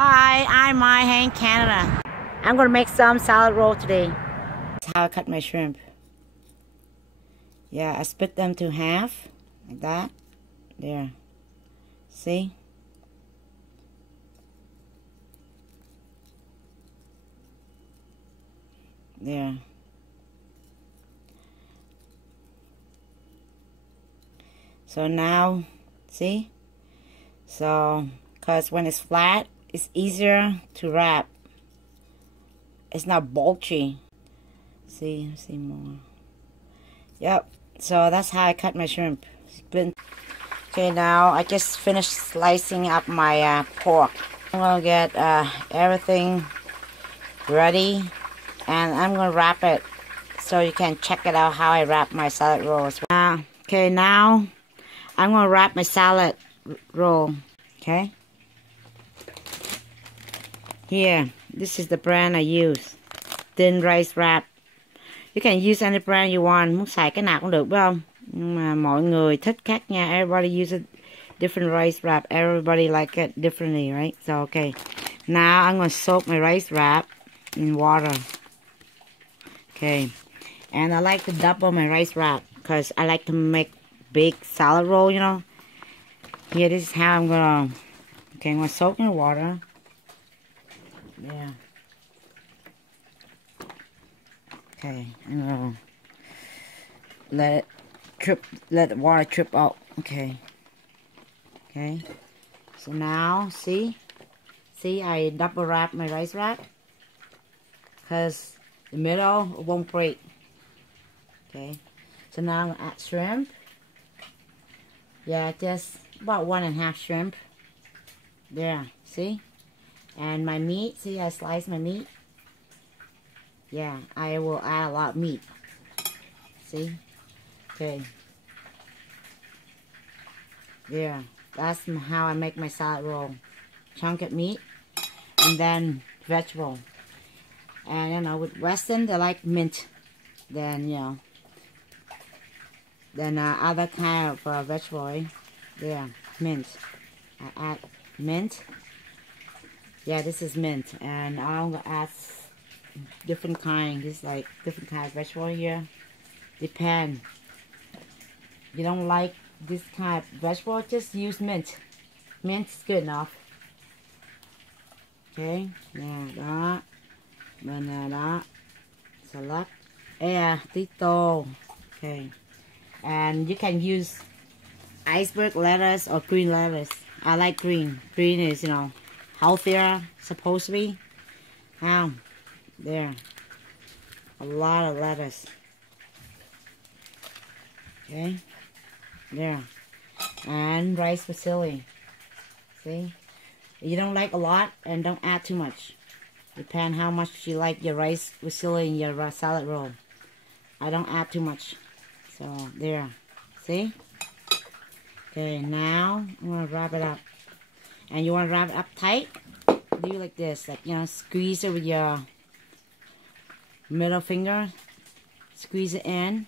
Hi, I'm Myhangcanada. I'm gonna make some salad roll today. That's how I cut my shrimp. Yeah, I split them to half, like that. There. See? There. So now, see? So, because when it's flat, it's easier to wrap. It's not bulgy. See more. Yep. So that's how I cut my shrimp. Split. Okay, now I just finished slicing up my pork. I'm gonna get everything ready, and I'm gonna wrap it so you can check it out how I wrap my salad rolls. Okay, now I'm gonna wrap my salad roll. Okay. Here, this is the brand I use. Thin rice wrap. You can use any brand you want. Muốn xài cái nào cũng được, phải không? Nhưng mà mọi người thích khác nha. Everybody use a different rice wrap. Everybody like it differently, right? So, okay. Now, I'm going to soak my rice wrap in water. Okay. And I like to double my rice wrap because I like to make big salad roll, you know. Here, this is how I'm going to... Okay, I'm going to soak in water. Yeah. Okay, I'm gonna let the water drip out. Okay. Okay. So now, see, I double wrap my rice wrap because the middle won't break. Okay. So now I'm gonna add shrimp. Yeah, just about 1.5 shrimp. There. See. And my meat, see I sliced my meat. Yeah, I will add a lot of meat. See? Okay. There. That's how I make my salad roll. Chunk of meat. And then vegetable. And, you know, with Western, they like mint. Then, you know. Then other kind of vegetable. Eh? There. Mint. I add mint. Yeah, this is mint. And I'm going to add different kind. This is like different kind of vegetable here. Depend. You don't like this kind of vegetable, just use mint. Mint is good enough. Okay. Yeah, đó. Bên đó. Salad. Yeah, tito. Okay. And you can use iceberg lettuce or green lettuce. I like green. Green is, you know, healthier, supposed to be. There. A lot of lettuce. Okay. There. And rice vermicelli. See? You don't like a lot and don't add too much. Depend how much you like your rice vermicelli in your salad roll. I don't add too much. So, there. See? Okay, now I'm going to wrap it up. And you want to wrap it up tight? Do like this. Like, you know, squeeze it with your middle finger, squeeze it in,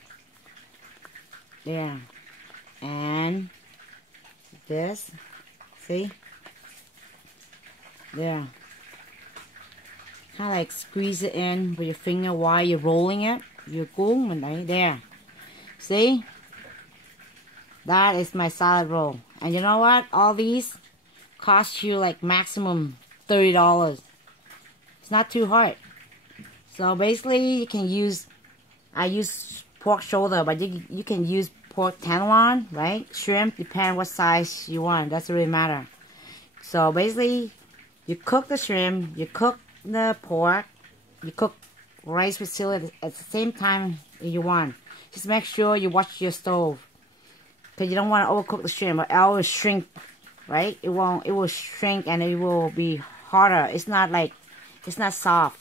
there, and this, see, there, kind of like squeeze it in with your finger while you're rolling it, you're cuốn mình đấy, there, see, that is my salad roll, and you know what, all these cost you like maximum $30, it's not too hard. So basically, you can use, I use pork shoulder, but you can use pork tenderloin, right? Shrimp, depend what size you want. Doesn't really matter. So basically, you cook the shrimp, you cook the pork, you cook rice with chili at the same time you want. Just make sure you watch your stove, because you don't want to overcook the shrimp, or it will shrink, right? It will shrink and it will be harder. It's not soft.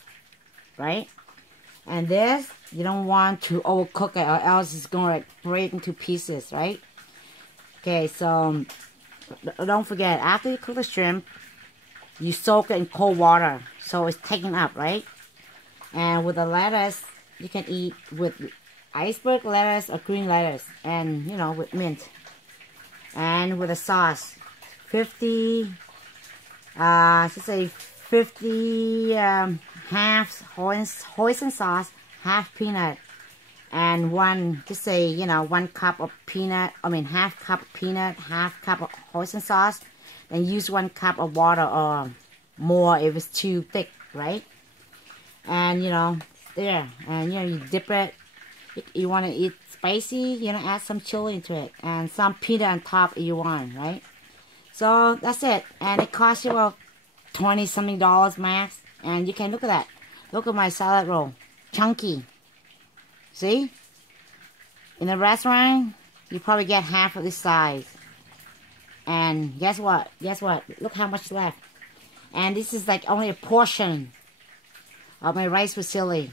Right? And this, you don't want to overcook it or else it's going to break into pieces, right? Okay, so don't forget, after you cook the shrimp, you soak it in cold water so it's taken up, right? And with the lettuce, you can eat with iceberg lettuce or green lettuce, and, you know, with mint. And with the sauce, 50 Just say 50 half hoisin sauce, half peanut, and one, just say, you know, 1 cup of peanut, half cup peanut, half cup of hoisin sauce. Then use 1 cup of water or more if it's too thick, right? And, you know, there, and, you know, you dip it. You want to eat spicy, you know, add some chili into it, and some peanut on top if you want, right? So that's it, and it costs you about $20 something max. And you can look at that. Look at my salad roll, chunky. See? In a restaurant, you probably get half of this size. And guess what? Guess what? Look how much left. And this is like only a portion of my rice vermicelli.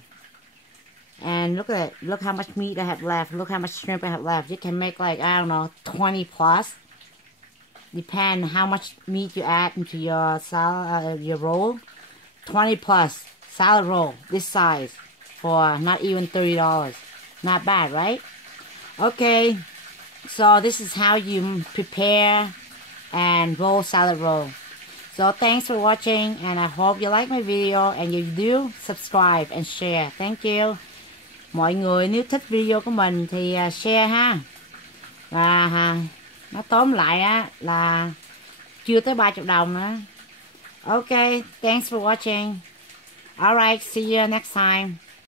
And look at it. Look how much meat I have left. Look how much shrimp I have left. You can make like, I don't know, 20 plus. Depend how much meat you add into your salad, your roll. 20 plus salad roll this size for not even $30. Not bad, right? Okay, so this is how you prepare and roll salad roll. So thanks for watching, and I hope you like my video, and if you do, subscribe and share. Thank you. Mọi người nếu thích video của mình thì share ha. Và nó tóm lại á là chưa tới 30 đồng nữa. Okay, thanks for watching. Alright, see you next time.